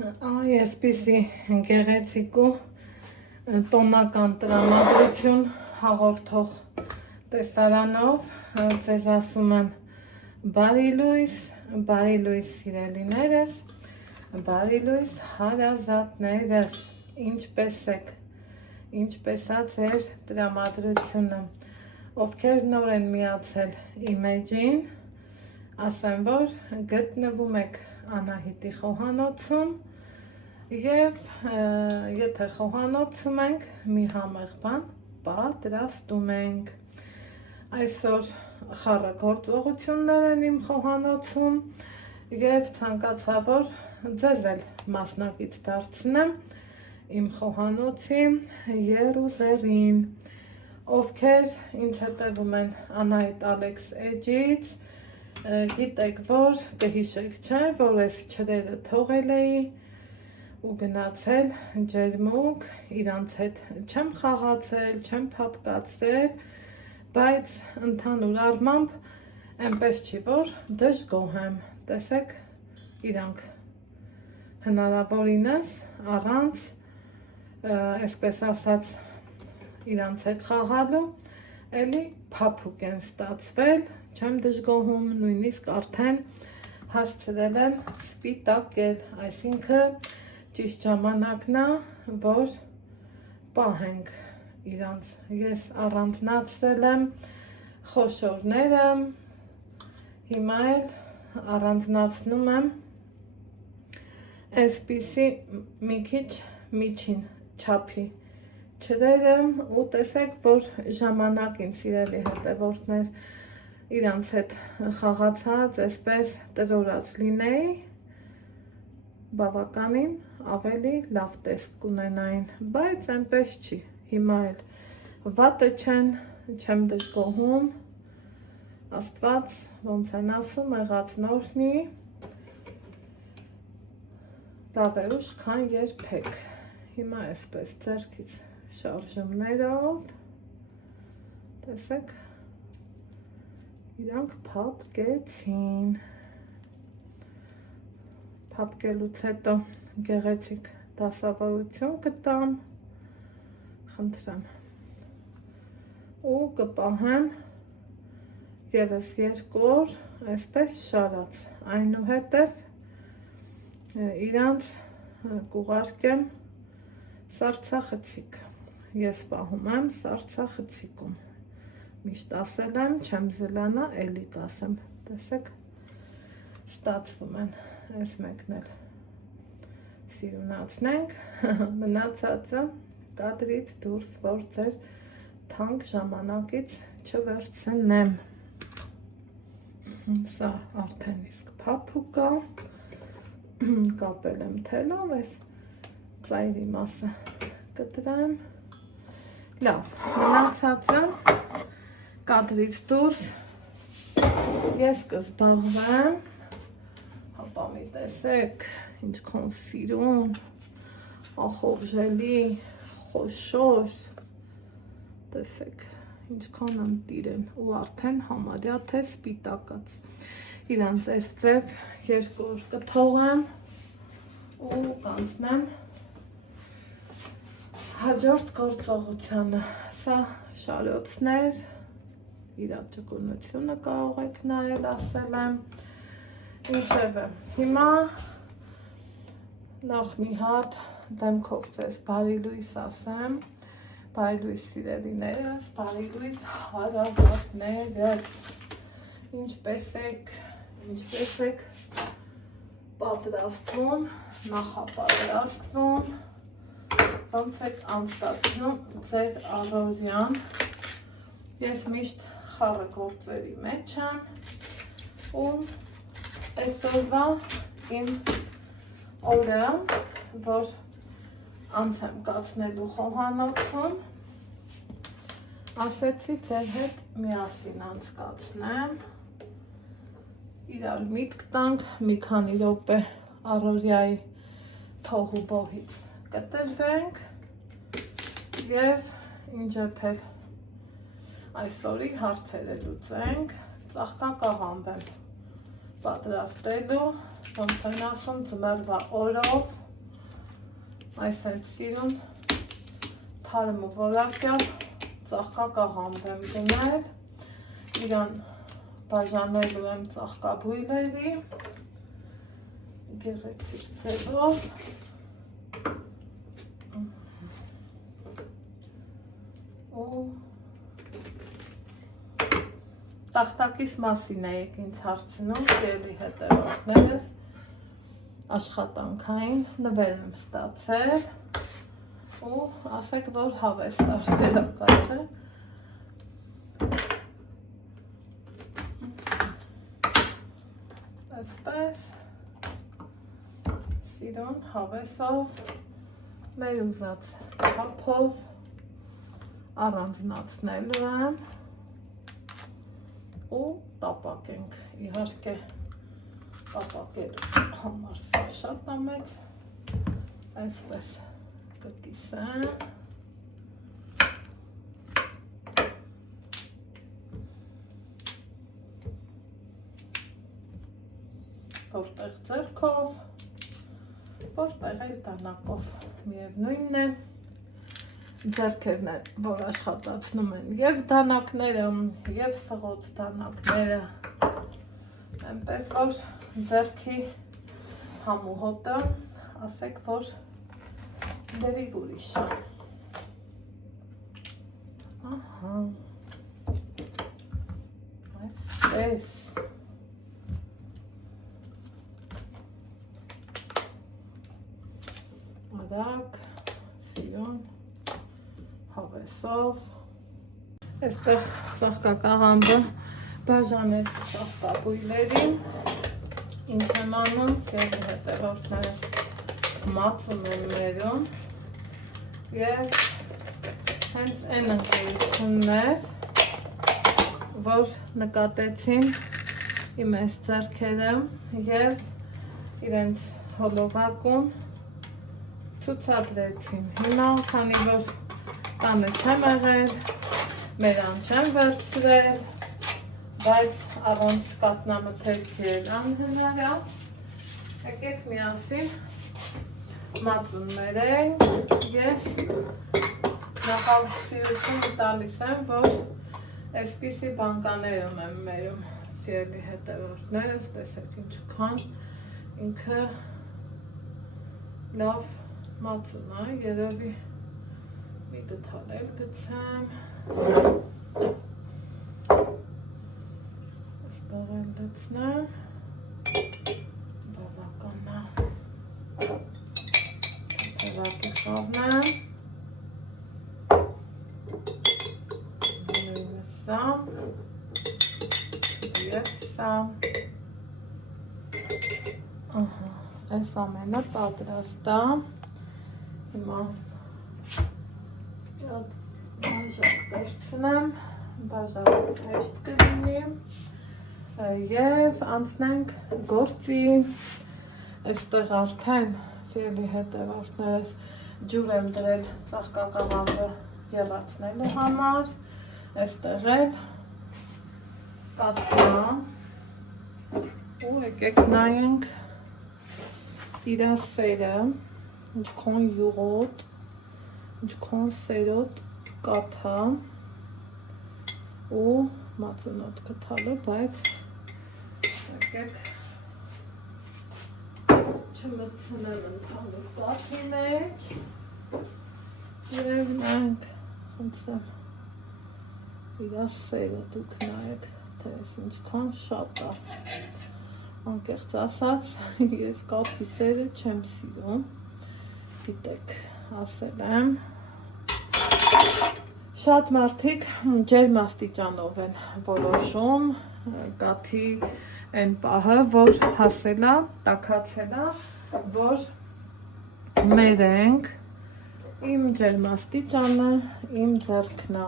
Այսպիսի գեղեցիկ ու տոնական տրամադրություն հաղորդող տեսարանով ձեզ ասում եմ բարի լույս սիրելիներս, բարի լույս հարազատներս, ինչպես եք, ինչպես է ձեր տրամադրությունը, ովքեր նոր են միացել իմ էջին, ասեմ, որ գտնվում եք Անահիտի խոհանոցում և եթե խոհանոցում ենք, մի համեղ բան պատրաստում ենք։ Այսօր խառը գործողություններ են իմ խոհանոցում և ցանկացա, որ ձեզ էլ մասնակից դարձնեմ իմ խոհանոցի եռուզեռին, ովքեր ինձ հետևում են Անահիտ Ալեքս էջից, գիտեք, որ կհիշեք, չէ, որ ես չրերը թողել էի ու գնացել ջերմուկ, իրանց հետ չեմ խաղացել, չեմ փափկացրել, բայց ընդհանուր առմամբ այնպես չի, որ դժգոհ եմ, տեսեք, իրանք հնարավորինս առանց, այսպես ասած, իրանց հետ խաղալու, էլի փափուկ են ստացվել, չեմ դժգոհում, նույնիսկ արդեն հասցրել եմ սպիտակել, այսինքն ճիշտ ժամանակն է, որ պահենք իրանց, ես առանձնացրել եմ խոշորները, հիմա էլ առանձնացնում եմ այսպիսի մի քիչ միջին չափի չրերը ու տեսեք, որ ժամանակին սիրելի հետևորդներ իրանց հետ խաղացած, այսպես տրորած լինեի, բավականին ավելի լավ տեսք կունենային, բայց այնպես չի, հիմա էլ վատը չեմ դժգոհում, Աստված ոնց են ասում, եղած նորհնի, լավ է ուշ, քան երբեք, հիմա այսպես ձեռքից շարժումներով, տեսեք, իրանք փափկեցին, փափկելուց հետո գեղեցիկ դասավորություն կտամ, խնդրեմ, ու կպահեմ ևս երկու օր, այսպես շարած, այնուհետև իրանց կուղարկեմ սառցախցիկ, ես պահում եմ սառցախցիկում, միշտ ասել եմ, չեմ զլանա, էլի կասեմ, տեսեք, ստացվում են, այս մեկն էլ սիրունացնենք, մնացածը կադրից դուրս, որ ձեր թանկ ժամանակից չվերցնեմ, սա արդեն իսկ փափուկ է, կապել եմ թելով, այս ծայրի մասը կտրեմ, լավ, մնացածը կադրից դուրս ես կզբաղվեմ, հապա մի տեսեք, ինչքան սիրուն, ախորժելի, խոշոր, տեսեք, ինչքան ընտիր են ու արդեն համարյա թե սպիտակած, իրանց այս ձև երկու օր կթողեմ ու կանցնեմ հաջորդ գործողությանը, սա շարոցներ, իրաճկունությունը կարող եք նայել, ասել եմ, ինչևէ, հիմա նախ մի հատ դեմքով ձեզ բարի լույս ասեմ, բարի լույս սիրելիներս, բարի լույս հարազատներս, ինչպես եք պատրաստվում, նախապատրաստվում, ոնց եք անցկացնում ձեր առօրյան, ես միշտ խառը գործերի մեջ եմ ու այսօրվա իմ օրը, որ անց եմ կացնելու խոհանոցում, ասեցի ձեր հետ միասին անցկացնեմ, իրար միտք տանք, մի քանի րոպե առօրյայի թոհ ու բոհից կտրվենք և ինջեփել այսօրի հարցերը լուծենք, ծաղկակաղամբ եմ պատրաստելու, ոնց են ասում, ձմեռվա օրով այս են սիրուն թարմ ու որակյալ ծաղկակաղամբ եմ գնել, իրան բաժանելու եմ ծաղկաբույլերի, գեղեցիկ ձևով, ու տախտակիս մասին եք ինձ հարցնում, սիրելի հետևորդներս, աշխատանքային նվեր եմ ստացել ու ասեք, որ հավես տարբերակաց է։ Այսպես սիրուն հավեսով մեր ուզած չափով առանձնացնելու եմ ու տապակենք, իհարկե տապակելու համար սա շատ ամեծ, այսպես կկիսեմ, որտեղ ձեռքով, որտեղ էլ դանակով, միևնույնն է, ձեռքերն են, որ աշխատացնում են և դանակները, և սղոց դանակները, այնպես որ ձեռքի համու հոտը, ասեք, որ դերիվ ուրիշ է։ Ահա, այսպես, արագ, սիրուն, հավեսով, այստեղ ծաղկակաղամբը բաժանեց ծաղկաբույլերին, ինչ եմ անում, սիրելի հետևորդներս մածուն եմ մերում և հենց այն ընկերություններ, որ նկատեցին իմ այս ձեռքերը և իրենց հոլովակում ցուցադրեցին։ Հիմա, քանի որ տանը չեմ եղել, մերան չեմ վերցրել, բայց առանց կատնամթերքի էլ անհնարյալ, եկեք միասին մածուն մերենք, ես նախասիրություն տալիս եմ, որ այսպիսի բանկաներում եմ մերում, սիրելի հետևորդներս, տեսեք ինչքան ինքը լավ մածուն է, երևի մի գթալ էլ գցեմ, այստեղ էլ լցնեմ, բավական է, թեվակի խավնեմ, նույնը սա, և սա, այս ամենը պատրաստ է, հիմա բաժակ վերցնեմ, բաժակով հեշտ կլինի և անցնենք գործի, այստեղ արդեն սիրելի հետևորդներս ջուր եմ դրել ծաղկակաղամբը ելացնելու համար, այստեղ էլ կաթնա ու եկեք նայենք իր սերը, ինչքան յուղոտ, ինչքան սերոտ կաթա ու մածունոտ գտալը, բայց եկեք չմտցնեմ ընդհանուր կաթի մեջ և նայենք խնդրեմ իր սերը դուք նայեք, թե ես ինչքան շատ է, անկեղծ ասած, ես կաթի սերը չեմ սիրում, գիտեք, ասել եմ, շատ մարդիկ ջերմաստիճանով են որոշում կաթի այն պահը, որ հասել է, տաքացել է, որ մերենք, իմ ջերմաստիճանը, իմ ձեռքն է,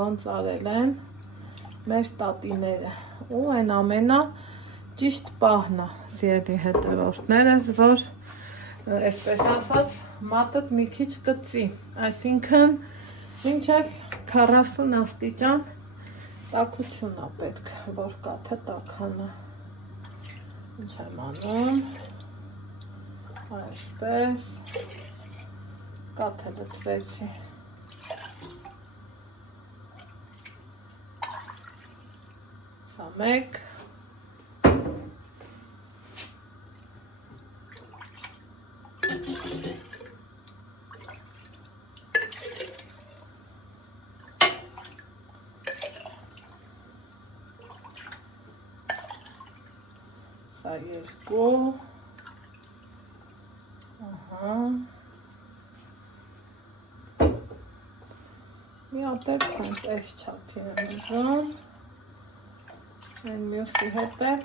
ոնց արել են մեր տատիները ու այն ամենա ճիշտ պահն է, սիրելի հետևորդներս, որ այսպես ասած մատդ մի քիչ կծի, այսինքն մինչև 40 աստիճան տաքություն է պետք, որ կաթը տաքանա, ինչ եմ անում, այսպես կաթը լցրեցի։ Սա մեկ։ Սա երկու։ Ահա։ Մի հատ էլ այս չափի եմ ուզում։ Այն մյուսի հետ էլ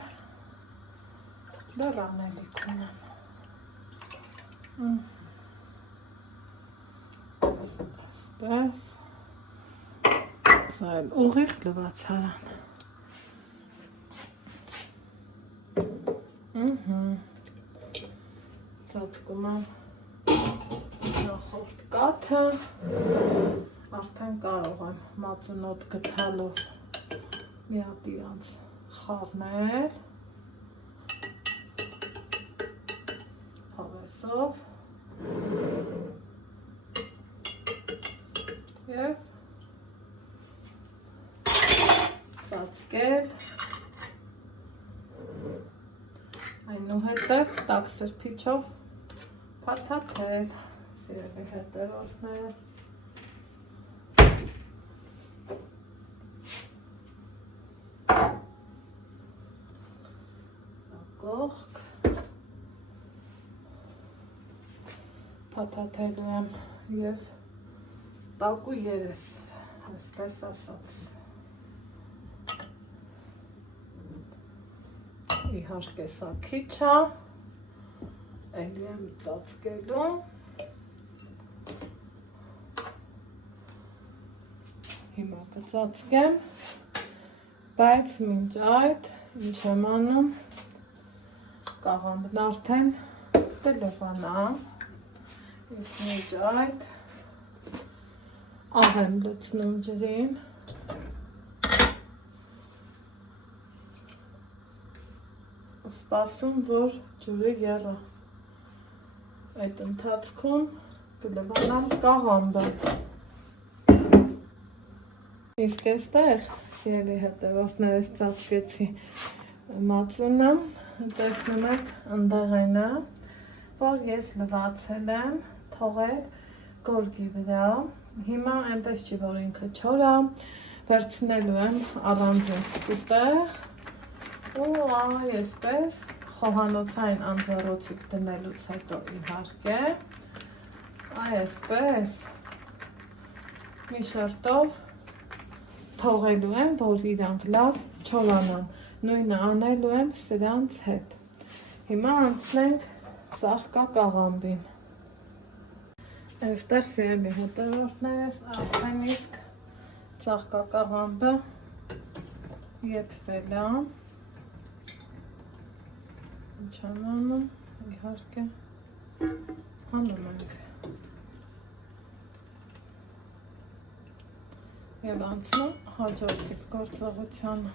դեռ անելիք ունեմ։ Այսպես։ Սա էլ ուղիղ լվացարան։ Ծածկում եմ նախորդ կաթը, արդեն կարող եմ մածունոտ գթալով մի հատ իրանց խառնել, հավեսով և ծածկել, այնուհետև տաք սրբիչով փաթաթել, սիրելի հետևորդներ։ Կողք փաթաթելու եմ և տակու երես, այսպես ասած։ Իհարկե սա քիչ է, էլի եմ ծածկելու։ Հիմա կծածկեմ, բայց մինչ այդ ինչ եմ անում, կաղամբն արդեն կլվանա, իսկ մինչ այդ աղ եմ լցնում ջրին, սպասում, որ ջուրը եռա, այդ ընթացքում կլվանամ կաղամբը, իսկ այստեղ սիրելի հետևորդներս ծածկեցի մածունը, տեսնում եք ընդեղենը, որ ես լվացել եմ, թողել գորգի վրա, հիմա այնպես չի, որ ինքը չոր է, վերցնելու եմ առանձին սկուտեղ ու այսպես խոհանոցային անձեռոցիկ դնելուց հետո իհարկե, այսպես մի շերտով թողելու եմ, որ իրանք լավ չորանան, նույնը անելու եմ սրանց հետ։ Հիմա անցնենք ծաղկակաղամբին։ Այստեղ սիրելի հետևորդներս արդեն իսկ ծաղկակաղամբը եփվել է։ Ինչ եմ անում, իհարկե հանում ենք։ Եվ անցնում հաջորդիկ գործողությանը։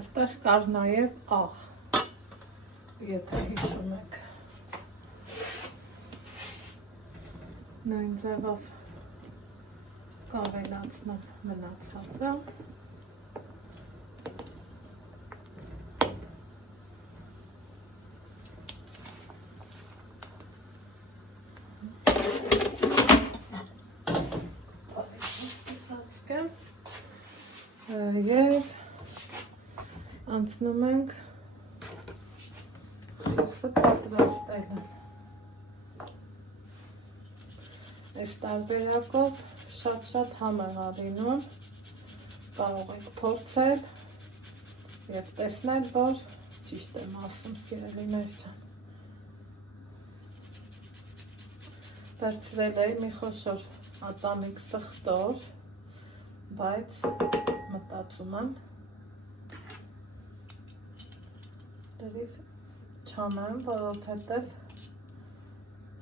Այստեղ կար նաև աղ, եթե հիշում եք։ Նույն ձևով կավելացնեմ մնացածը։ Եվ անցնում ենք սոսը պատրաստելը։ Այս տարբերակով շատ համեղ է լինում, կարող եք փորձել և տեսնել, որ ճիշտ եմ ասում, սիրելիներ ջան։ Վերցրել էի մի խոշոր ատամիկ սխտոր, բայց մտածում եմ դրից չանեմ, որովհետև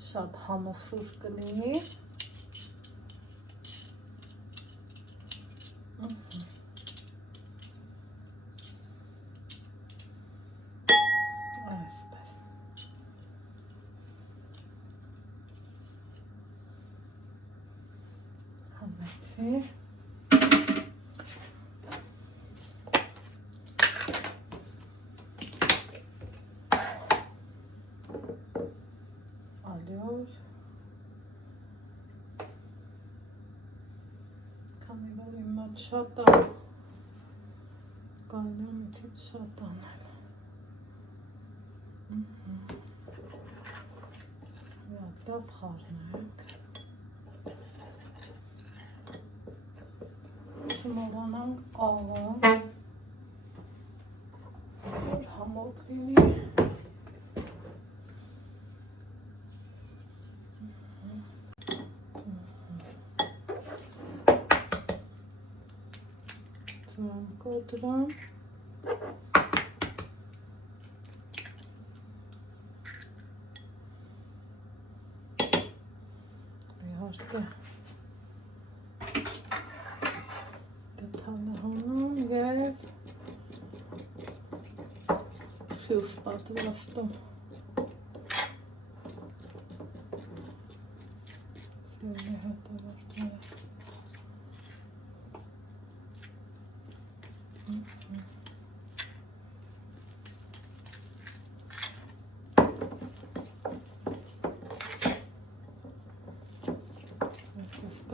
շատ համոսուր կլինի։ մեծի։ Ալյուր։ Քանի որ իմ մոտ շատ է, կարելի է մի քիչ շատ անել։ Լավ խառնենք։ Չմոռանանք աղը, որ համոք լինի։ Ծնամ կոտրամ։ Իհարկե գտանահանում և սյուս պատրաստում։ Սյունի հետևորդները։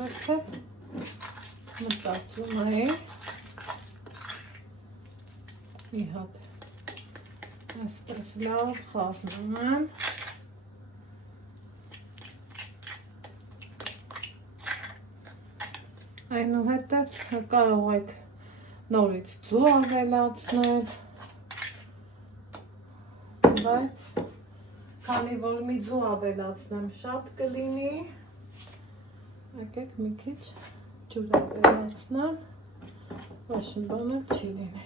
Այսպես մտածում էի մի հատ այսպես լավ խառնում եմ, այնուհետև կարող եք նորից ձու ավելացնել, բայց քանի որ մի ձու ավելացնեմ շատ կլինի, եկեք մի քիչ ջուր ավելացնեմ, ոչ մի բան էլ չի լինի։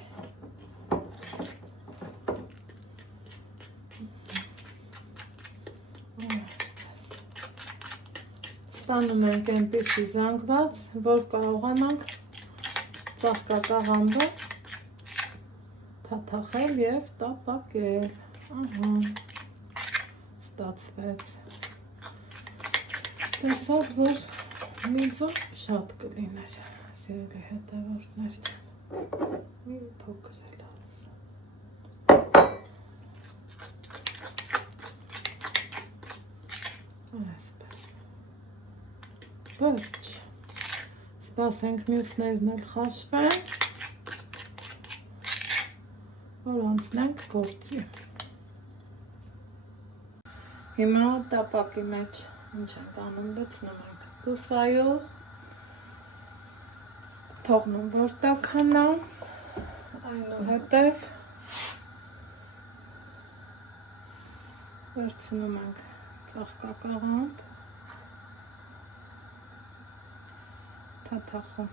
Ստանում ենք այնպիսի զանգված, որ կարողանանք ծաղկակաղամբը թաթախել և տապակել։ Ստացվեց։ Տեսակ, որ մի ձու շատ կլիներ, սիրելի հետևորդներ, մի փոքր էլ ասում։ Այսպես։ Բայց սպասենք մյուսներն էլ խաշվեն, որ անցնենք գործի։ Հիմա տապակի մեջ ինչ ենք անում, լցնում ենք կուսայով, թողնում որ տաքանա, այնուհետև վերցնում ենք ծաղկակաղամբ, թաթախում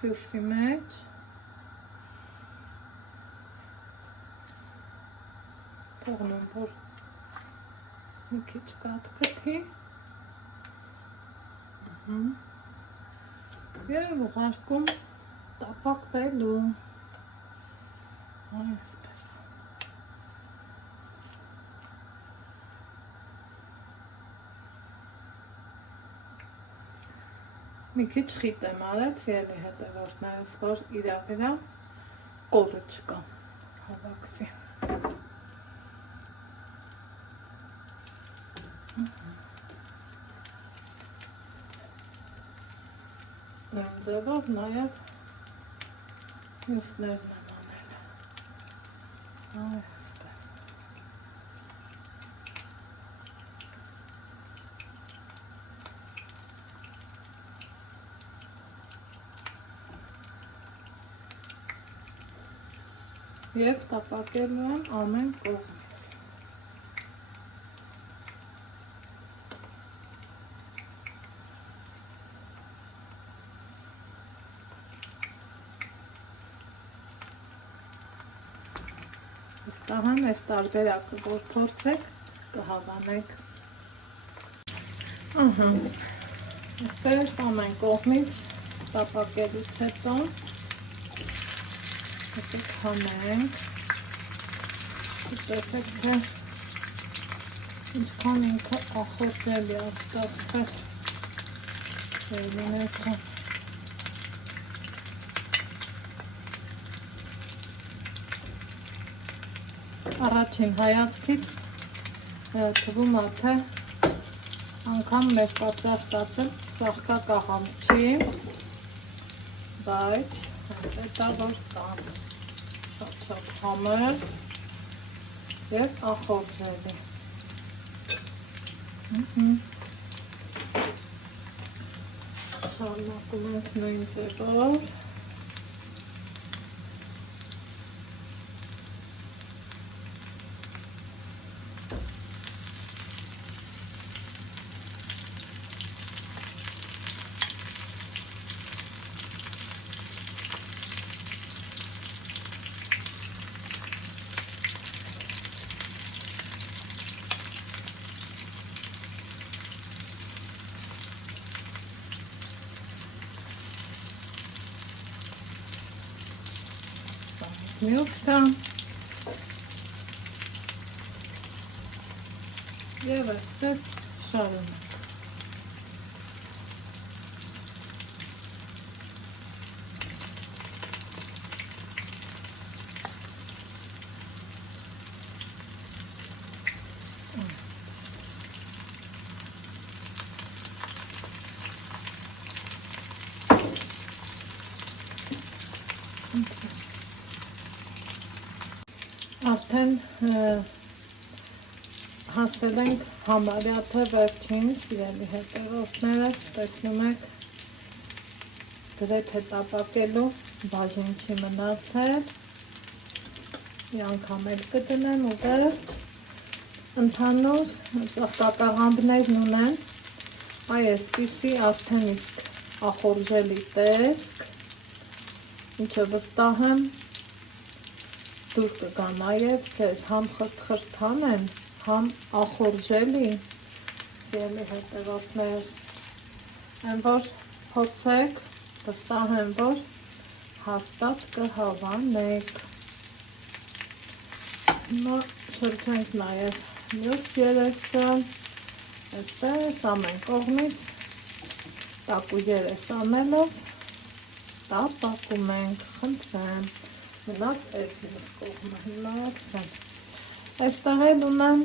սյուսի մեջ, թողնում որ մի քիչ կաթկթի և ուղարկում տապակվելու, այսպես։ Մի քիչ խիտ եմ արել, սիրելի հետևորդներս, որ իրա վրա կորը չկա, հավաքվի։ Նույն ձևով նաև մյուսներն եմ անել։ Այսպես։ Եվ տապակելու եմ ամեն կողմից։ Ստահան այս տարբերակը, որ փորձեք, կհավանեք։ Այսպես ամեն կողմից տապակելուց հետո եկեք հանենք, տեսեք, թե ինչքան ինքը ախորժելի է ստացվել։ Առաջին հայացքից թվում է, թե անգամ մեր պատրաստածը ծաղկա կաղամբ չի, բայց հետա որ տան շատ համեղ և ախորժելի։ Շարունակում ենք նույն ձևով։ Մյուսը և այսպես շարունակ։ Արդեն հասել ենք համարյա թե վերջին, սիրելի հետևորդներս, տեսնում եք գրեթե տապակելու բաժին չի մնացել, մի անգամ էլ կդնեմ ու վերջ, ընդհանուր ծաղկակաղամբներն ունեն այսպիսի արդեն իսկ ախորժելի տեսք, ինչը վստահ եմ դուր կգա նաև ձեզ համ խրթխրթան են, համ ախորժելի, սիրելի հետևորդներս, այն որ փորձեք, վստահ եմ, որ հաստատ կհավանեք։ Հիմա շրջենք նաև մյուս երեսը, այսպես ամեն կողմից տակու երես անելով տապակում ենք, խնդրեմ։ Մնաց այս մյուս կողմը, հիմարացան։ Այստեղ էլ ունեմ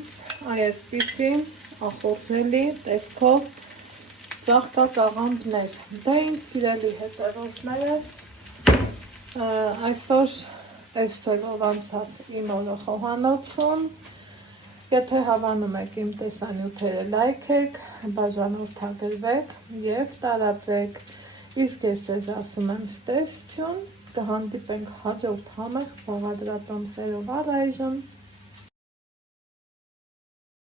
այսպիսի ախորժելի տեսքով ծաղկակաղամբներ։ Դե ինձ սիրելի հետևորդներս, այսօր այս ձևով անցած իմ օրը խոհանոցում, եթե հավանում եք իմ տեսանյութերը լայքեք, բաժանորդագրվեք և տարածեք, իսկ ես ձեզ ասում եմ ստեսություն, կհանդիպենք հաջորդ համեղ բաղադրատոմսերով առայժմ